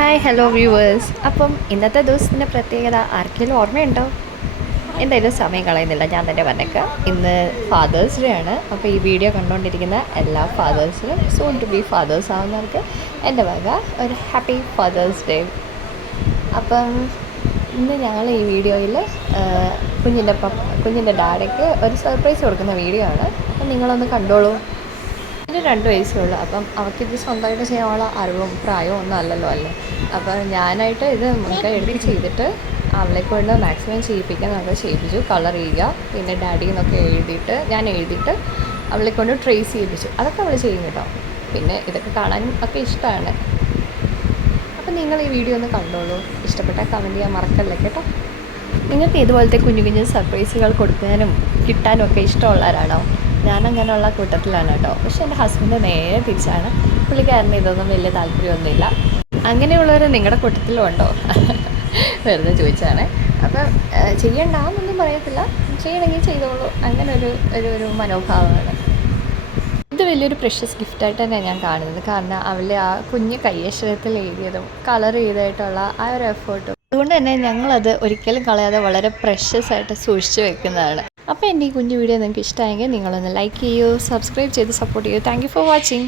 Hi hello viewers. അപ്പം ഇന്നത്തെ ദിവസത്തിൻ്റെ പ്രത്യേകത ആർക്കെങ്കിലും ഓർമ്മയുണ്ടോ? എന്തായാലും സമയം കളയുന്നില്ല, ഞാൻ തന്നെ പറഞ്ഞേക്കാം. ഇന്ന് ഫാദേഴ്സ് ഡേ ആണ്. അപ്പോൾ ഈ വീഡിയോ കണ്ടുകൊണ്ടിരിക്കുന്ന എല്ലാ ഫാദേഴ്സിനും സൂൺ ടു ബി ഫാദേഴ്സ് ആവുന്നവർക്ക് എൻ്റെ വക ഒരു ഹാപ്പി ഫാദേഴ്സ് ഡേ. അപ്പം ഇന്ന് ഞങ്ങൾ ഈ വീഡിയോയിൽ കുഞ്ഞിൻ്റെ ഡാഡിക്ക് ഒരു സർപ്രൈസ് കൊടുക്കുന്ന വീഡിയോ ആണ്. അപ്പം നിങ്ങളൊന്ന് കണ്ടോളൂ. ഇതിന് 2 വയസ്സേ ഉള്ളൂ. അപ്പം അവൾക്കിത് സ്വന്തമായിട്ട് ചെയ്യാനുള്ള അറിവും പ്രായവും ഒന്നും അല്ലേ. അപ്പോൾ ഞാനായിട്ട് ഇത് മുൻകൈ എടുത്ത് ചെയ്തിട്ട് അവളെ കൊണ്ട് മാക്സിമം ചെയ്യിപ്പിക്കാൻ നമ്മൾ ചെയ്യിപ്പിച്ചു. കളർ ചെയ്യുക, പിന്നെ ഡാഡി എന്നൊക്കെ ഞാൻ എഴുതിയിട്ട് അവളെ കൊണ്ട് ട്രേസ് ചെയ്യിപ്പിച്ചു. അതൊക്കെ അവൾ ചെയ്യും കേട്ടോ. പിന്നെ ഇതൊക്കെ കാണാനും ഒക്കെ ഇഷ്ടമാണ്. അപ്പം നിങ്ങൾ ഈ വീഡിയോ ഒന്ന് കണ്ടോളൂ. ഇഷ്ടപ്പെട്ടാൽ കമൻറ്റ് ചെയ്യാൻ മറക്കല്ലേ കേട്ടോ. നിങ്ങൾക്ക് ഇതുപോലത്തെ കുഞ്ഞു കുഞ്ഞു സർപ്രൈസുകൾ കൊടുക്കാനും കിട്ടാനും ഒക്കെ ഇഷ്ടമുള്ളവരാണോ? ഞാനങ്ങനെയുള്ള കൂട്ടത്തിലാണ് കേട്ടോ. പക്ഷേ എൻ്റെ ഹസ്ബൻഡ് നേരെ തിരിച്ചാണ്. പുള്ളിക്കാരന് ഇതൊന്നും വലിയ താല്പര്യമൊന്നുമില്ല. അങ്ങനെയുള്ളവർ നിങ്ങളുടെ കൂട്ടത്തിലും ഉണ്ടോ? വെറുതെ ചോദിച്ചാണ്. അപ്പം ചെയ്യണ്ടെന്നൊന്നും പറയത്തില്ല, ചെയ്യണമെങ്കിൽ ചെയ്തോളൂ. അങ്ങനെ ഒരു മനോഭാവമാണ്. ഇത് വലിയൊരു പ്രഷ്യസ് ഗിഫ്റ്റായിട്ട് തന്നെ ഞാൻ കാണുന്നത്. കാരണം അവളുടെ ആ കുഞ്ഞ് കയ്യക്ഷരത്തിൽ എഴുതിയതും കളർ ചെയ്തതായിട്ടുള്ള ആ ഒരു എഫേർട്ടും, അതുകൊണ്ട് തന്നെ ഞങ്ങളത് ഒരിക്കലും കളയാതെ വളരെ പ്രഷ്യസ് ആയിട്ട് സൂക്ഷിച്ച് വെക്കുന്നതാണ്. അപ്പോൾ എൻ്റെ ഈ കുഞ്ഞു വീഡിയോ നിങ്ങൾക്ക് ഇഷ്ടമായെങ്കിൽ നിങ്ങളൊന്ന് ലൈക്ക് ചെയ്യൂ, സബ്സ്ക്രൈബ് ചെയ്ത് സപ്പോർട്ട് ചെയ്യൂ. Thank you for watching.